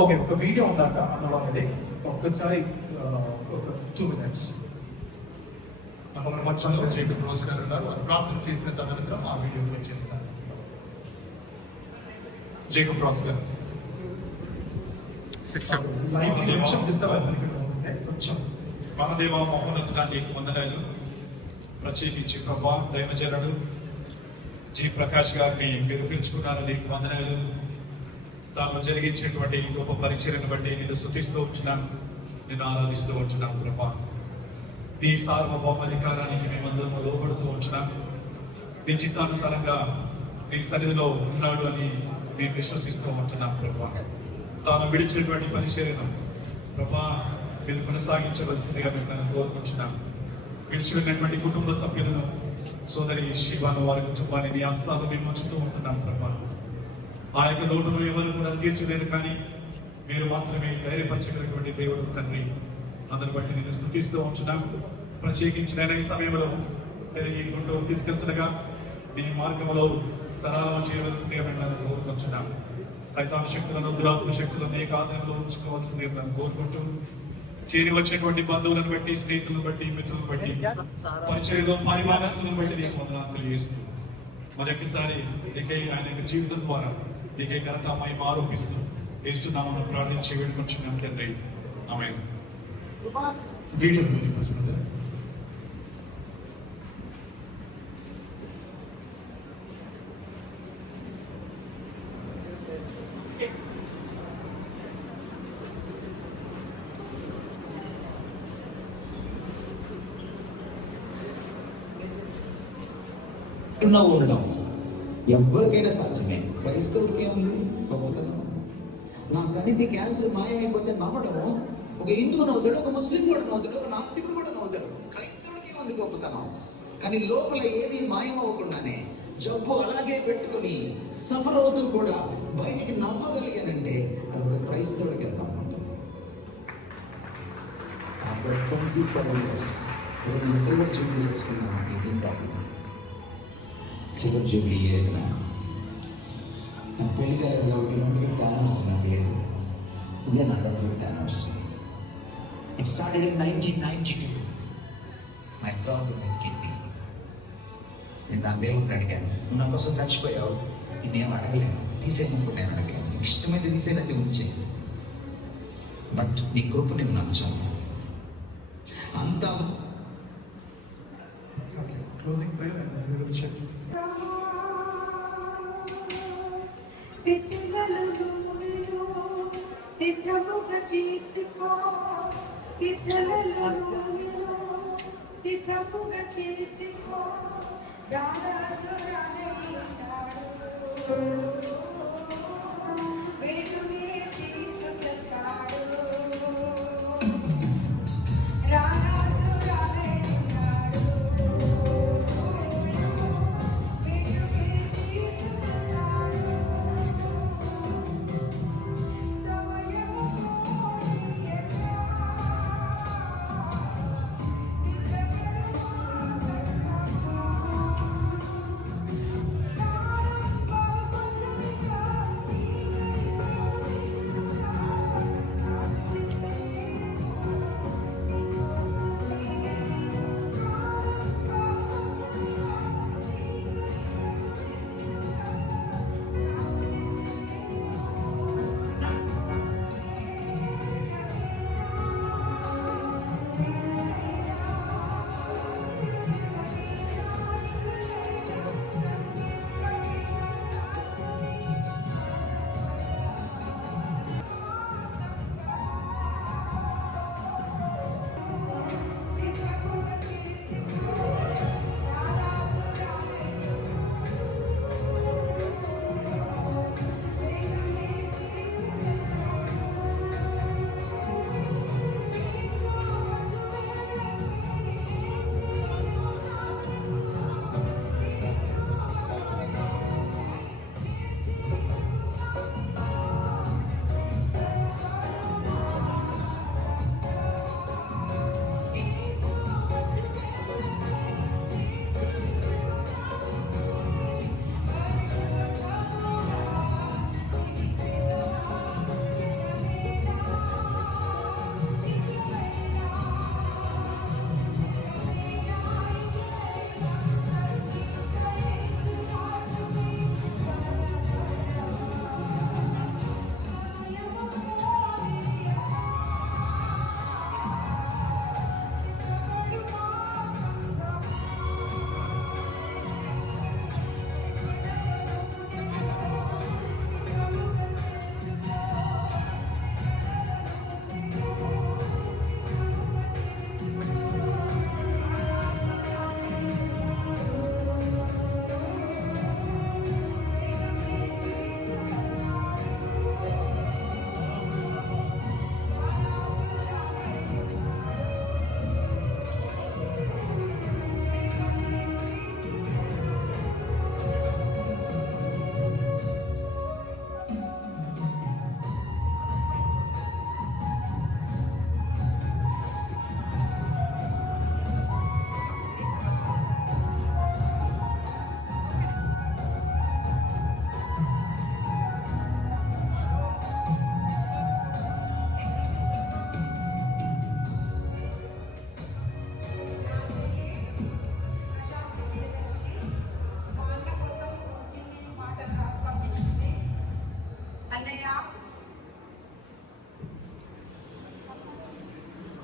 Okay, ఒక video ఉందంట అన్నవాళ్ళది అనేది ఒక్కసారి ఒక 2 minutes. ఒక మధ్యలో జేకబ్ రోజ్ గారు ఉన్నారు. వారు ప్రార్థన చేసిన తదనంతరం ఆ వీడియో ప్లే చేస్తారు. జేకబ్ రోజ్ గారు మనదేవ మహోన్నతాన్ని వందనాలు. ప్రత్యేకించి ప్రభా దైవజనుడు జి ప్రకాష్ గారిని మీరు పిలుచుకున్నారని వందనాలు. తాను జరిగించేటువంటి గొప్ప పరిచర్యను బట్టి నేను స్తుతిస్తూ ఉంటున్నాను, నేను ఆరాధిస్తూ ఉంటున్నాను. ప్రభా నీ సార్వభౌమాధికారానికి మేమందరము లోబడుతూ ఉంటున్నాం. నీ చిత్తానుసారంగా నీ సన్నిధిలో ఉన్నాడు అని మేము విశ్వసిస్తూ ఉంటున్నాం. ప్రభా తాను విడిచినటువంటి పరిచర్యను ప్రభా మీరు కొనసాగించవలసిందిగా మేము కోరుకుంటున్నాం. విడిచి వెళ్ళినటువంటి కుటుంబ సభ్యులను, సోదరి శివాను, వారి కుటుంబాన్ని నీ హస్తాలు మేము ఉంచుతూ ఉంటున్నాం. ప్రభా ఆ యొక్క లోటును ఎవరు కూడా తీర్చలేదు, కానీ మీరు మాత్రమే ధైర్యపరచగలిగినటువంటి దేవుడు తండ్రి. అందరిని బట్టి నేను స్తుతిస్తూ ఉంటున్నాం. ప్రత్యేకించిన ఈ సమయంలో తిరిగి గుంటూరు తీసుకెళ్తుండగా నీ మార్గంలో సరళం చేయవలసిందిగా మేము కోరుకుంటున్నాం. సైతాన్ శక్తులను, దురాత్మ శక్తులను ఏ ఆధీనంలో ఉంచుకోవాల్సిందిగా మేము కోరుకుంటూ, చేరి వచ్చేటువంటి బంధువులను బట్టి, స్నేహితులను బట్టి, మిత్రులను బట్టి, పరిచయంలో పరిమాణస్తులను బట్టి నీకు వందనాలు తెలియజేస్తూ మరొకసారి నీకై ఆయన యొక్క జీవితం ద్వారా నీకై ఘనత మహిమ ఆరోపిస్తూ యేసునామములో ప్రార్థించి వేడుకొంచున్నాం తండ్రి. ఆమేన్. వీడియో ఉండడం ఎవరికైనా సాధ్యమే. క్రైస్తవుడికి ఏముంది గొప్పతనం? నా కణితి క్యాన్సర్ మాయమైపోతే నమ్మడము. ఒక హిందువు నవ్వుతాడు, ఒక ముస్లిం కూడా నవ్వుతాడు, ఒక నాస్తికుడు కూడా నవ్వుతాడు. క్రైస్తవుడికి ఉంది గొప్పతనం. కానీ లోపల ఏమీ మాయమవ్వకుండానే జబ్బు అలాగే పెట్టుకుని సఫర్ అవుతూ కూడా బయటికి నవ్వగలిగానంటే అది ఒక క్రైస్తవుడికి ఎంత ఉంటుంది. నేను సిల్వర్ జూబ్లీ చేసుకున్నాను. సిల్వర్ జూబ్లీ నా పెళ్లి గారు ఒకటి టానర్స్ నాకు లేదు. ఇదే నా డబ్బులు టానర్స్. It started in 1992. My problem with kidney. నేను దాని దేవుడిని అడిగాను, నువ్వు నా కోసం చచ్చిపోయావు, నేనేం అడగలేను, తీసేయనుకో నేను అడగలేను, నీకు ఇష్టమైతే తీసేనది ఉంచే, బట్ నీ కృప నేను నచ్చాను అంతా. Closing prayer and we will check. సిద్ధముగా చేసుకో, సిద్ధముగా చేసుకో, రారాజు రానయ్యాడు, వేడునే తీసుకెళ్తాడు. రారాజు రానయ్యాడు, వేడునే తీసుకెళ్తాడు.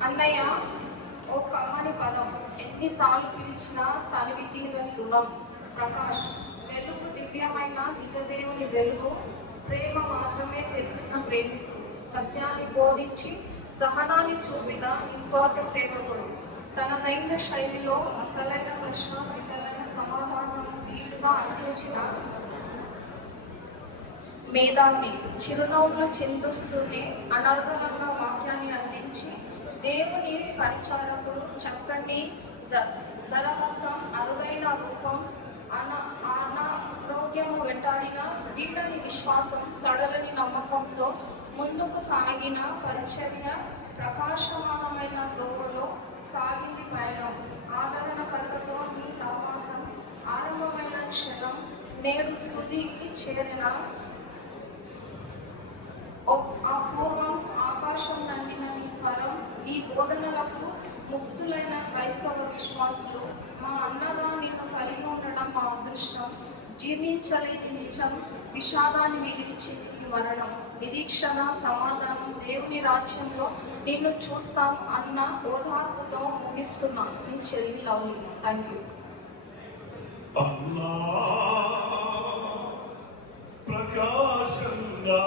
అన్నయ్య ఓ కమ్మని పదం, ఎన్నిసార్లు పిలిచినా తనివి తీరని రుణం. ప్రకాష్ వెలుగు దివ్యమైన నిజదేవుని వెలుగు, ప్రేమ మాత్రమే తెలిసిన ప్రేమికుడు, సత్యాన్ని బోధించి సహనాన్ని చూపిన నిస్వార్థ సేవకుడు, తనదైన శైలిలో అసలైన ప్రశ్న అసలైన సమాధానం వీలుగా అందించిన మేధావి, చిరునవ్వులు చిందుస్తూనే అనర్గళంగా వాక్యాన్ని అందించి దేవుని పరిచారకుడు, చక్కటి దరహసం, అరుదైన రూపం, అనారోగ్యము వెంటాడిన వీడని విశ్వాసం, సడలని నమ్మకంతో ముందుకు సాగిన పరిచర్య, ప్రకాశమానమైన త్రోవలో సాగింది పయనం, ఆదరణకర్తతో మీ సహవాసం, ఆరంభమైన క్షణం నేడు తుదికి చేరిన అపూర్వం, ఆకాశం నందిన నీ స్వరం, ఈ బోధనలకు ముక్తులైన క్రైస్తవ విశ్వాసులు, మా అన్నగా మీకు కలిగి ఉండడం మా అదృష్టం, జీర్ణించలేని నిజం, విషాదాన్ని మిగిల్చి మరణం, నిరీక్షణ, సమాధానం, దేవుని రాజ్యంలో నిన్ను చూస్తాం అన్న ఓదార్పుతో ముగిస్తున్నాం. మీ చెల్లి లవ్లీ. Thank you. ప్రకాశంగా